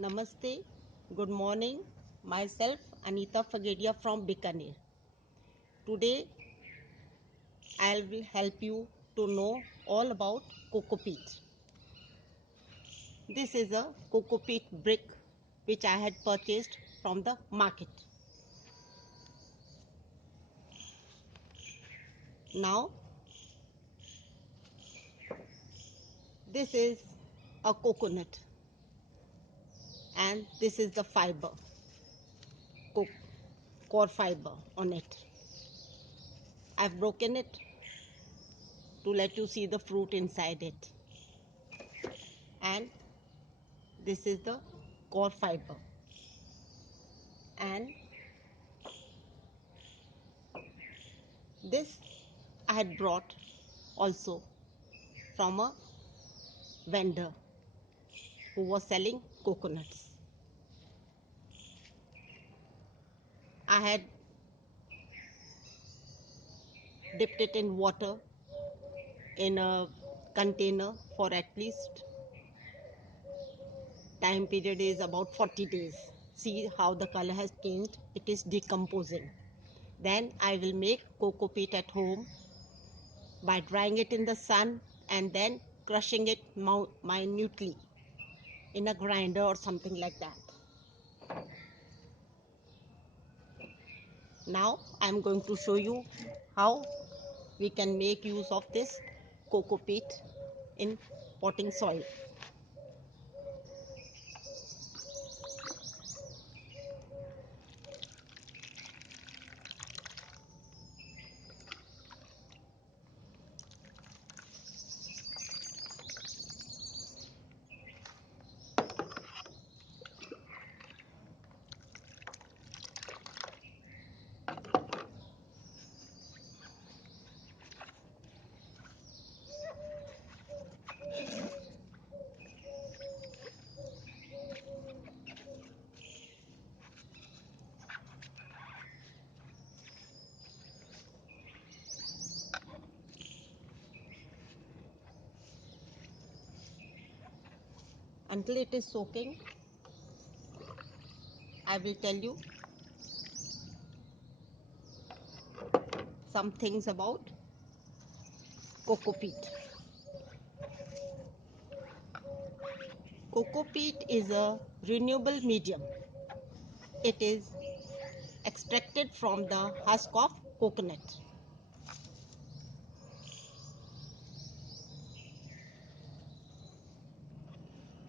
Namaste, good morning. Myself Anita Fagedia from Bikaner. Today I will help you to know all about coco peat. This is a coco peat brick which I had purchased from the market. Now this is a coconut and this is the fiber, core fiber on it. I've broken it to let you see the fruit inside it. And this is the core fiber. And this I had brought also from a vendor who was selling coconuts. I had dipped it in water in a container for at least time period is about 40 days. See how the color has changed. It is decomposing. Then I will make coco peat at home by drying it in the sun and then crushing it minutely in a grinder or something like that. Now I am going to show you how we can make use of this coco peat in potting soil. Until it is soaking, I will tell you some things about coco peat. Coco peat is a renewable medium. It is extracted from the husk of coconut.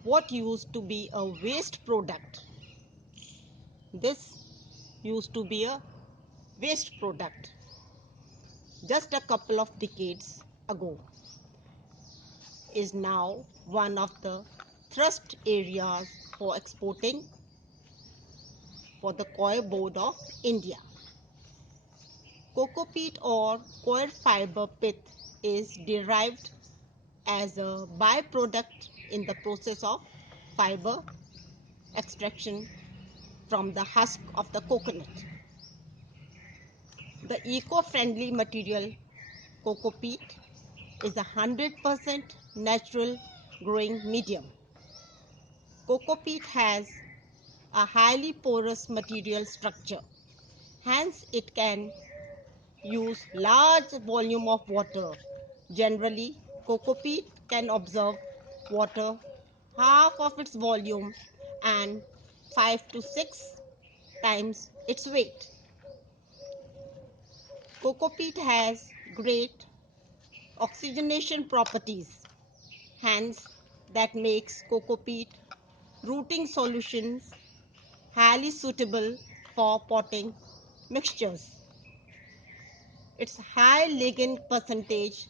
What used to be a waste product, this used to be a waste product just a couple of decades ago, is now one of the thrust areas for exporting for the Coir Board of India. Coco peat or coir fiber pith is derived as a byproduct in the process of fiber extraction from the husk of the coconut. The eco-friendly material coco peat is a 100% natural growing medium. Coco peat has a highly porous material structure. Hence, it can use large volume of water. Generally, coco peat can absorb water half of its volume and 5 to 6 times its weight. Coco peat has great oxygenation properties. Hence, that makes coco peat rooting solutions highly suitable for potting mixtures. Its high ligand percentage,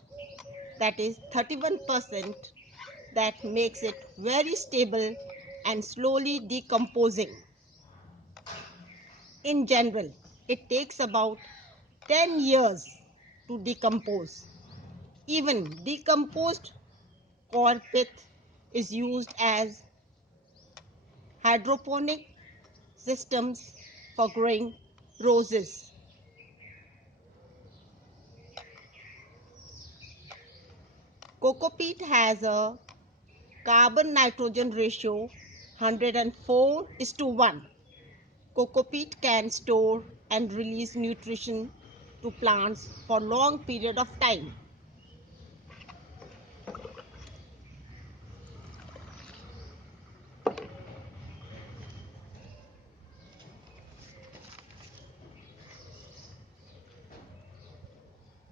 that is 31%, that makes it very stable and slowly decomposing. In general, it takes about 10 years to decompose. Even decomposed coir pith is used as hydroponic systems for growing roses. Coco peat has a carbon nitrogen ratio 104:1. Coco peat can store and release nutrition to plants for long period of time.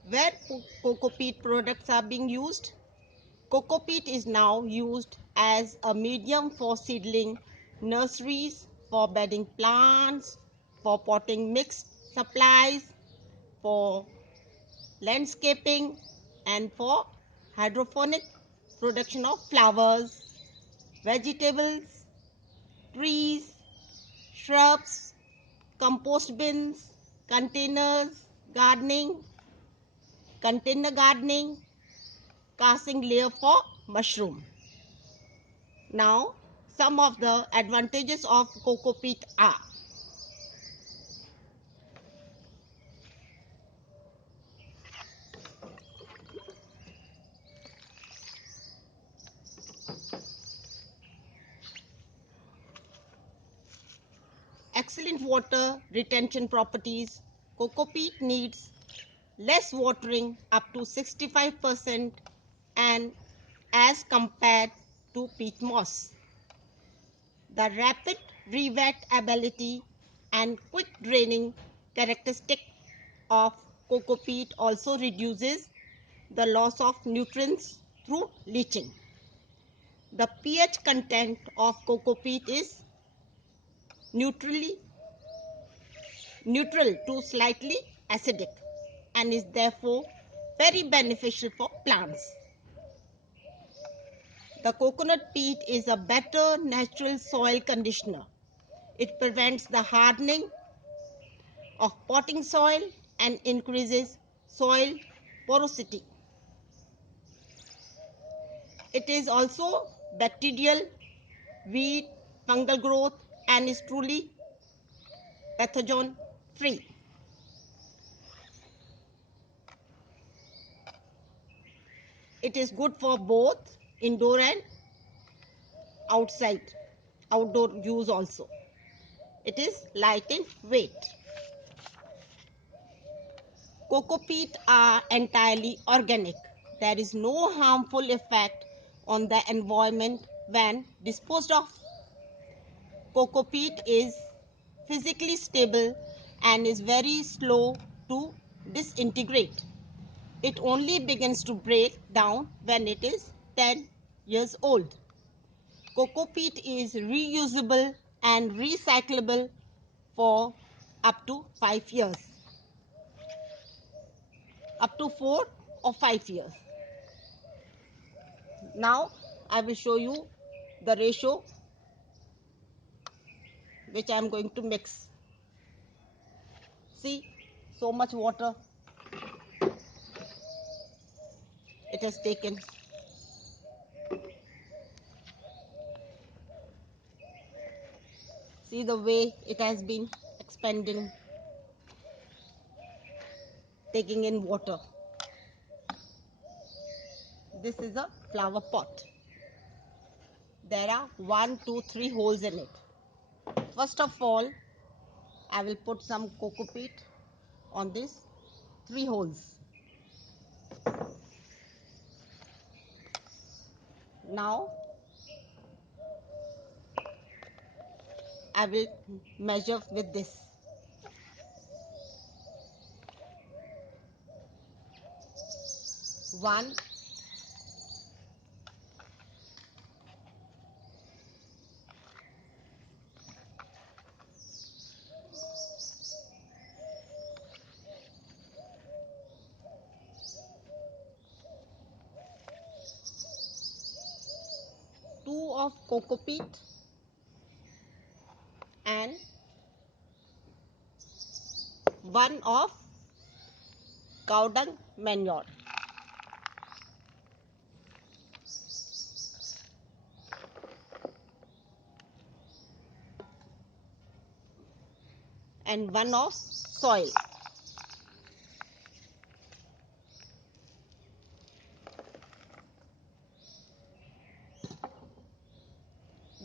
Where coco peat products are being used? Coco peat is now used as a medium for seedling nurseries, for bedding plants, for potting mixed supplies, for landscaping, and for hydroponic production of flowers, vegetables, trees, shrubs, compost bins, containers, gardening, container gardening, casting layer for mushroom. Now, some of the advantages of coco peat are: excellent water retention properties. Coco peat needs less watering, up to 65%, and as compared to peat moss. The rapid re-wet ability and quick draining characteristic of coco peat also reduces the loss of nutrients through leaching. The pH content of coco peat is neutral to slightly acidic and is therefore very beneficial for plants. The coconut peat is a better natural soil conditioner. It prevents the hardening of potting soil and increases soil porosity. It is also bacterial, weed, fungal growth, and is truly pathogen free. It is good for both indoor and outdoor use also. It is light in weight. Coco peat are entirely organic. There is no harmful effect on the environment when disposed of. Coco peat is physically stable and is very slow to disintegrate. It only begins to break down when it is 10 years old. Coco peat is reusable and recyclable for up to 5 years, up to 4 or 5 years. Now I will show you the ratio which I am going to mix. See, so much water it has taken. See the way it has been expanding, taking in water. This is a flower pot. There are 1, 2, 3 holes in it. First of all, I will put some coco peat on these 3 holes. Now I will measure with this. 1, two of coco peat and 1 of cow dung manure. And 1 of soil.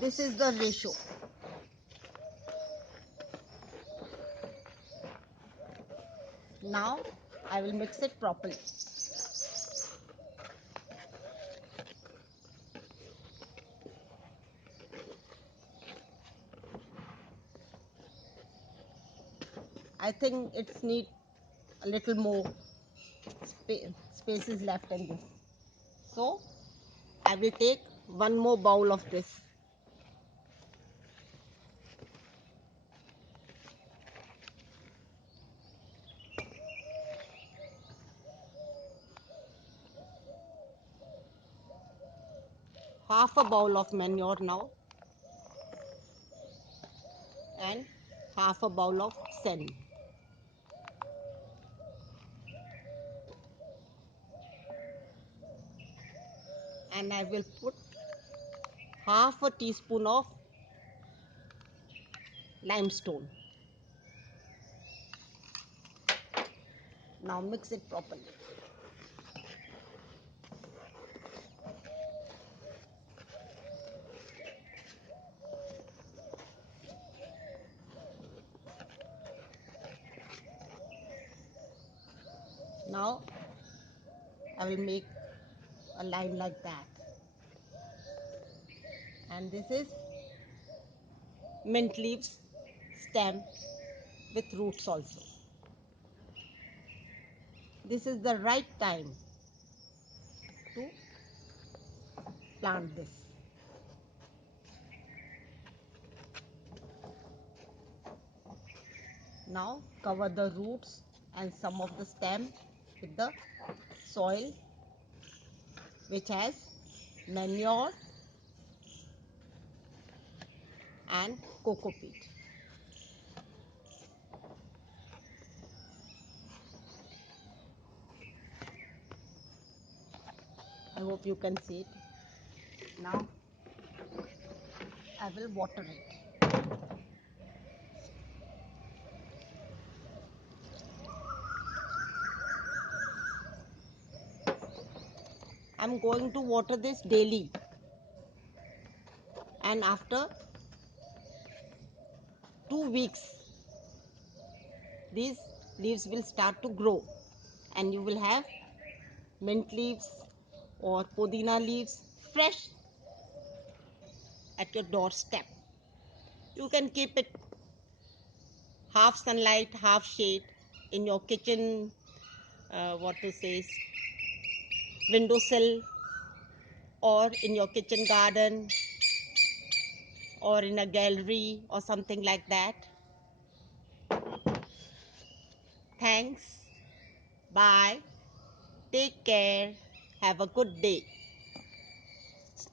This is the ratio. Now I will mix it properly. I think it's need a little more space is left in this. So I will take one more bowl of this. Half a bowl of manure now and half a bowl of sand. And I will put half a teaspoon of limestone. Now mix it properly. Now I will make a line like that. And this is mint leaves stem with roots also. This is the right time to plant this. Now cover the roots and some of the stem with the soil which has manure and coco peat. I hope you can see it. Now I will water it. I'm going to water this daily, and after 2 weeks these leaves will start to grow and you will have mint leaves or podina leaves fresh at your doorstep. You can keep it half sunlight, half shade in your kitchen, windowsill, or in your kitchen garden, or in a gallery or something like that. Thanks. Bye. Take care. Have a good day.